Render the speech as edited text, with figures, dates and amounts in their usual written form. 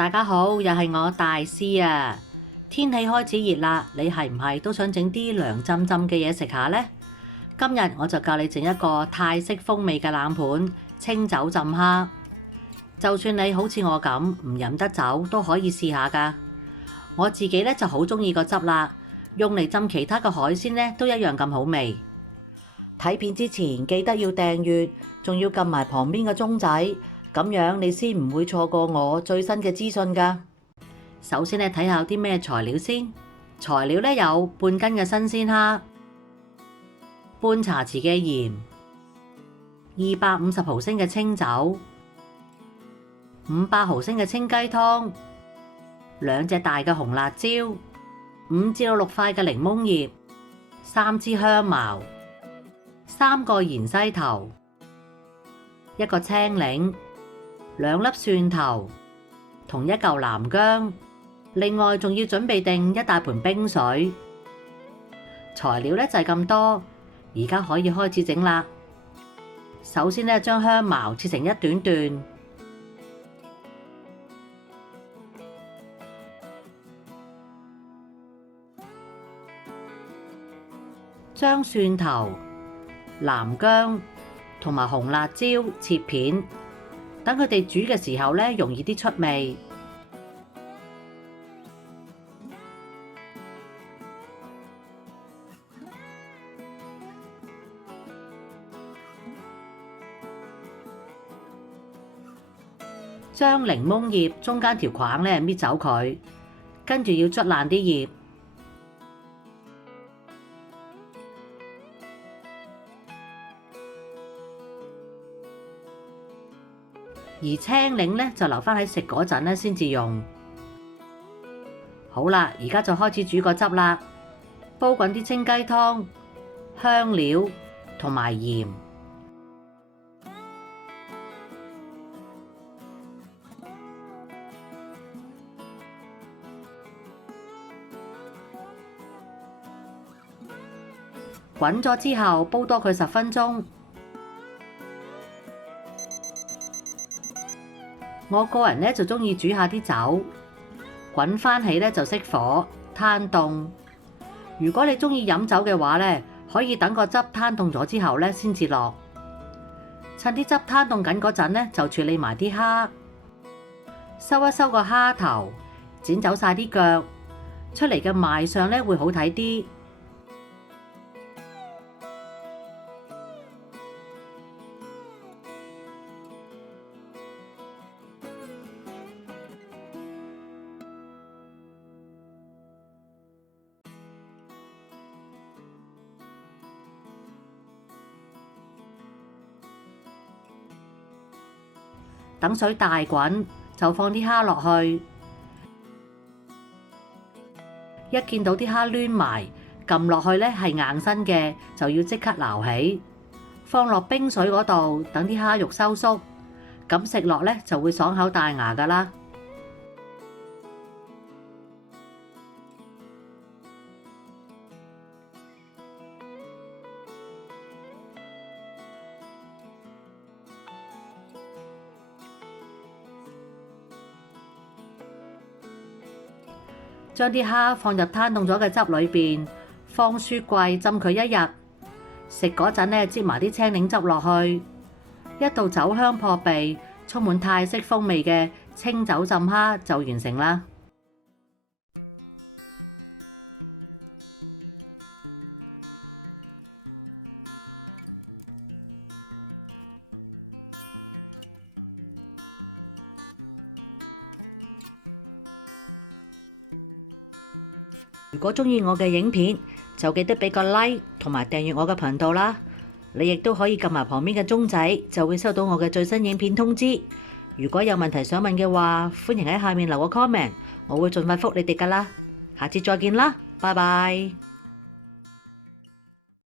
大家好，又係我大師啊！天氣開始熱啦，你係唔係都想整啲涼浸浸嘅嘢食下呢？今日我就教你整一個泰式風味嘅冷盤清酒浸蝦。就算你好似我咁唔飲得酒，都可以試下㗎。我自己咧就好鍾意個汁啦，用嚟浸其他嘅海鮮咧都一樣咁好味。睇片之前記得要訂閱，仲要撳埋旁邊個鐘仔，咁樣你先唔會錯過我最新嘅資訊㗎。首先咧睇下有啲咩材料先。材料咧有半斤嘅新鮮蝦、半茶匙嘅鹽、250毫升嘅清酒、500毫升嘅清雞湯、2隻大嘅紅辣椒、5至6塊嘅檸檬葉、3支香茅、3個芫茜頭、1個青檸、2粒蒜頭同1嚿南薑。另外仲要準備定一大盤冰水。材料咧就係咁多，而家可以開始整啦。首先咧將香茅切成一段段，將蒜頭、南薑同埋紅辣椒切片，等佢哋煮嘅時候咧容易啲出味。將檸檬葉中間條框咧搣走佢，跟住要捽爛啲葉。而青檸咧就留返喺食嗰陣咧先至用。好啦，而家就開始煮個汁啦。煲滾啲清雞湯、香料同埋鹽。滾咗之後，煲多佢10分鐘。我個人咧就鍾意煮下啲酒，滾返起咧就熄火攤凍。如果你鍾意飲酒嘅話咧，可以等個汁攤凍咗之後咧先至落。趁啲汁攤凍緊嗰陣咧，就處理埋啲蝦，收一收個蝦頭，剪走晒啲腳，出嚟嘅賣相咧會好睇啲。等水大滾，就放啲蝦落去。一見到啲蝦攣埋，撳落去咧係硬身嘅，就要即刻撈起，放落冰水嗰度，等啲蝦肉收縮，咁食落咧就會爽口大牙㗎啦。將啲蝦放入攤凍咗嘅汁裏邊，放雪櫃浸佢1日。食嗰陣咧，擠埋啲青檸汁落去，一道酒香撲鼻、充滿泰式風味嘅清酒浸蝦就完成啦。如果鍾意我嘅影片，就記得俾個 like 同埋訂閱我嘅頻道啦。你亦都可以撳埋旁邊嘅鐘仔，就會收到我嘅最新影片通知。如果有問題想問嘅話，歡迎喺下面留個 comment，我會盡快覆你哋㗎啦。下次再見啦，拜拜。